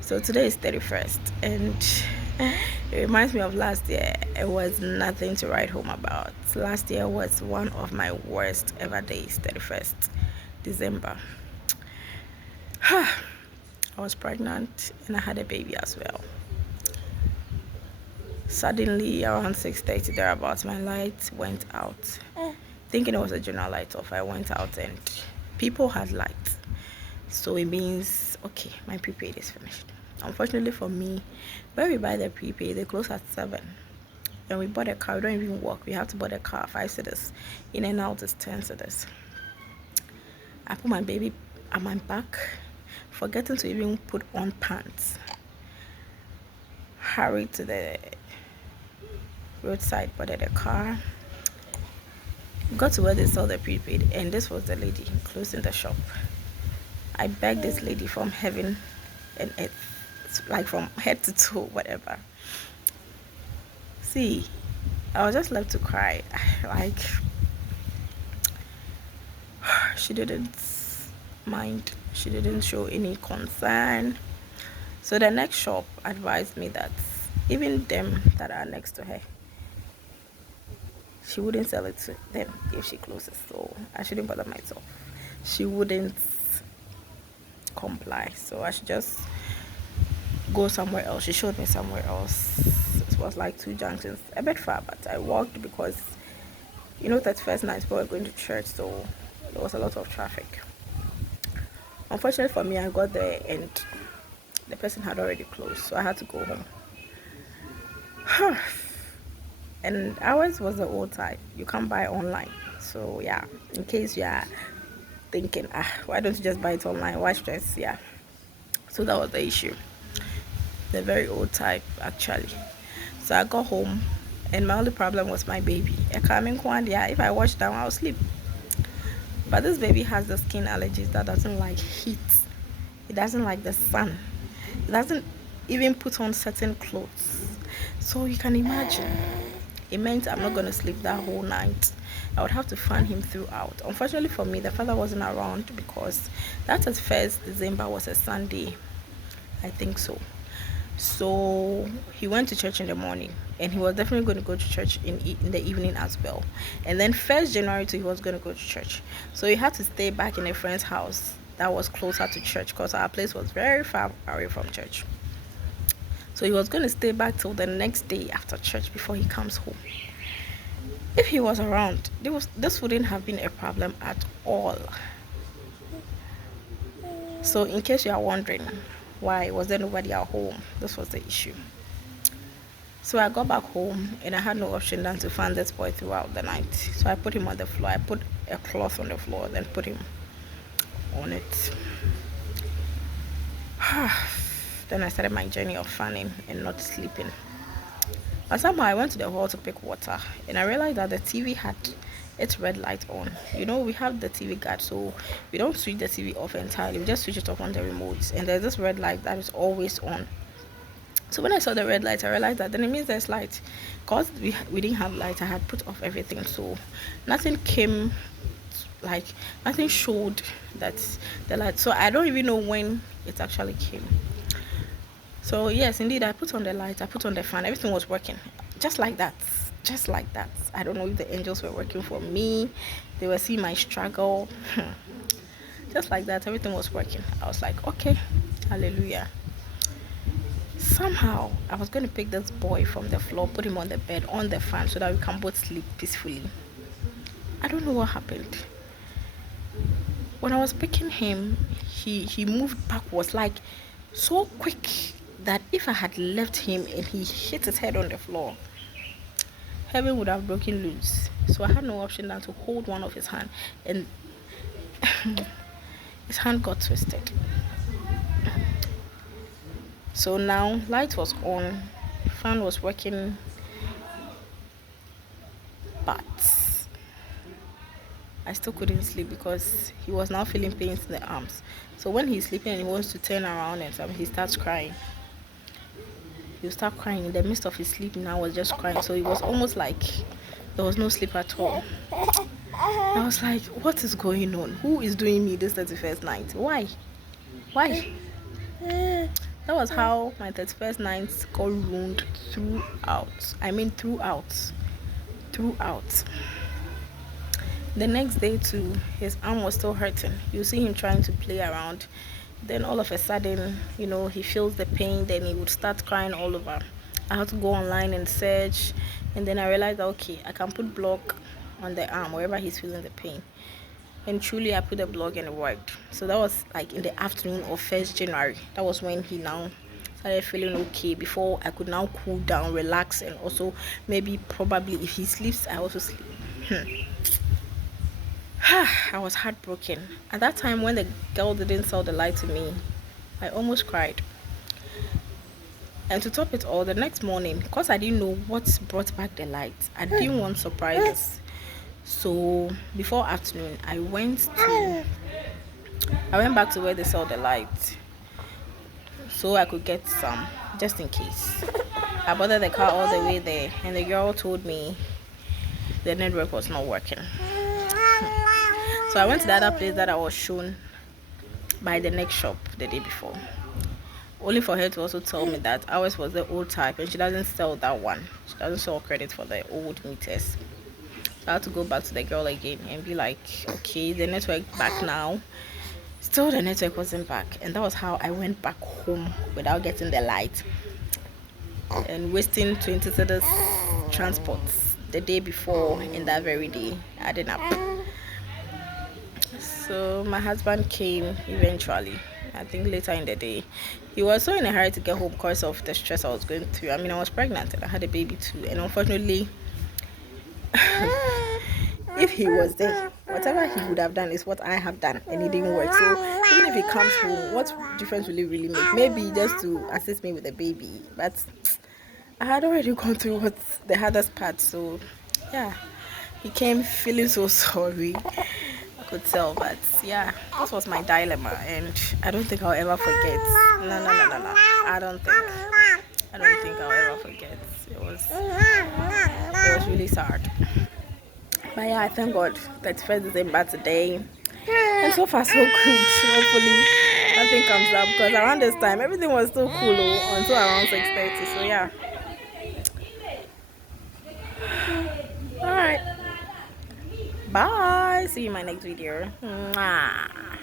So today is 31st, and it reminds me of last year. It was nothing to write home about. Last year was one of my worst ever days, 31st December. I was pregnant and I had a baby as well. Suddenly, around 6:30 thereabouts, my light went out. Thinking it was a general light off, I went out and people had lights. So it means, okay, my prepaid is finished. Unfortunately for me, where we buy the prepaid, they close at 7. And we bought a car, we don't even walk. We have to buy a car, 5 cedis. In and out is 10 cedis. I put my baby at my back, forgetting to even put on pants. Hurried to the roadside, boarded a car. Got to where they sell the prepaid, and this was the lady closing the shop. I begged this lady from heaven and earth, like from head to toe, whatever. See, I was just left to cry. Like, she didn't mind. She didn't show any concern. So the next shop advised me that even them that are next to her, she wouldn't sell it to them if she closes. So I shouldn't bother myself. She wouldn't comply. So I should just go somewhere else. She showed me somewhere else. It was like 2 junctions, a bit far, but I walked because that first night we were going to church, so there was a lot of traffic. Unfortunately for me, I got there and the person had already closed, so I had to go home. And ours was the old type. You can't buy online. So yeah, in case you are thinking, why don't you just buy it online? Why stress? Yeah. So that was the issue. The very old type, actually. So I got home, and my only problem was my baby. If I watch down, I'll sleep. But this baby has the skin allergies that doesn't like heat. It doesn't like the sun. It doesn't even put on certain clothes. So you can imagine. It meant I'm not going to sleep that whole night. I would have to fan him throughout. Unfortunately for me, the father wasn't around because that was 1st December was a Sunday. I think so. So he went to church in the morning, and he was definitely going to go to church in the evening as well. And then 1st January too, he was going to go to church. So he had to stay back in a friend's house that was closer to church because our place was very far away from church. So he was going to stay back till the next day after church before he comes home. If he was around, this wouldn't have been a problem at all. So in case you are wondering why was there nobody at home, this was the issue. So I got back home and I had no option than to fan this boy throughout the night. So I put him on the floor. I put a cloth on the floor, then put him on it. Then I started my journey of fanning and not sleeping. But somehow I went to the hall to pick water, and I realized that the TV had its red light on. We have the TV guard, so we don't switch the TV off entirely. We just switch it off on the remote, and there's this red light that is always on. So when I saw the red light, I realized that then it means there's light. Because we didn't have light, I had put off everything, so nothing showed that the light. So I don't even know when it actually came. So yes, indeed, I put on the light, I put on the fan, everything was working. Just like that. Just like that. I don't know if the angels were working for me. They were seeing my struggle. Just like that, everything was working. I was like, okay, hallelujah. Somehow, I was going to pick this boy from the floor, put him on the bed, on the fan, so that we can both sleep peacefully. I don't know what happened. When I was picking him, he moved backwards, like so quick that if I had left him and he hit his head on the floor, heaven would have broken loose. So I had no option than to hold one of his hand, and his hand got twisted. So now light was on, fan was working, but I still couldn't sleep because he was now feeling pains in the arms. So when he's sleeping and he wants to turn around and he starts crying. He'll start crying in the midst of his sleep. Now was just crying. So it was almost like there was no sleep at all. I was like, what is going on? Who is doing me this 31st night? Why? Why? That was how my 31st night got ruined throughout. I mean, throughout. Throughout. The next day, too, his arm was still hurting. You see him trying to play around. Then, all of a sudden, he feels the pain. Then he would start crying all over. I had to go online and search. And then I realized that, okay, I can put block on the arm wherever he's feeling the pain. And truly, I put a block and it worked. So that was like in the afternoon of 1st January. That was when he now started feeling okay, before I could now cool down, relax, and also maybe probably if he sleeps, I also sleep. I was heartbroken. At that time, when the girl didn't sell the light to me, I almost cried. And to top it all, the next morning, because I didn't know what brought back the light, I didn't want surprises. So before afternoon, I went back to where they sell the light, so I could get some, just in case. I boarded the car all the way there, and the girl told me the network was not working. So I went to the other place that I was shown by the next shop the day before, only for her to also tell me that ours was the old type and she doesn't sell that one. She doesn't sell credit for the old meters. So I had to go back to the girl again and be like, okay, the network back now. Still, the network wasn't back, and that was how I went back home without getting the light and wasting 20 cedis transports the day before and that very day, adding up. So my husband came eventually, I think later in the day. He was so in a hurry to get home because of the stress I was going through. I mean, I was pregnant and I had a baby too, and unfortunately, if he was there, whatever he would have done is what I have done, and it didn't work. So even if he comes home, what difference will it really make? Maybe just to assist me with the baby, but I had already gone through what the hardest part. So yeah, he came feeling so sorry. I could tell, but yeah, this was my dilemma, and I don't think I'll ever forget. No, no, no, no, no. I don't think I'll ever forget. It was really sad. But yeah, I thank God that 31st December today. And so far so good. Hopefully nothing comes up, because around this time everything was still cool until around 6:30. So yeah. Alright. Bye. See you in my next video. Mwah.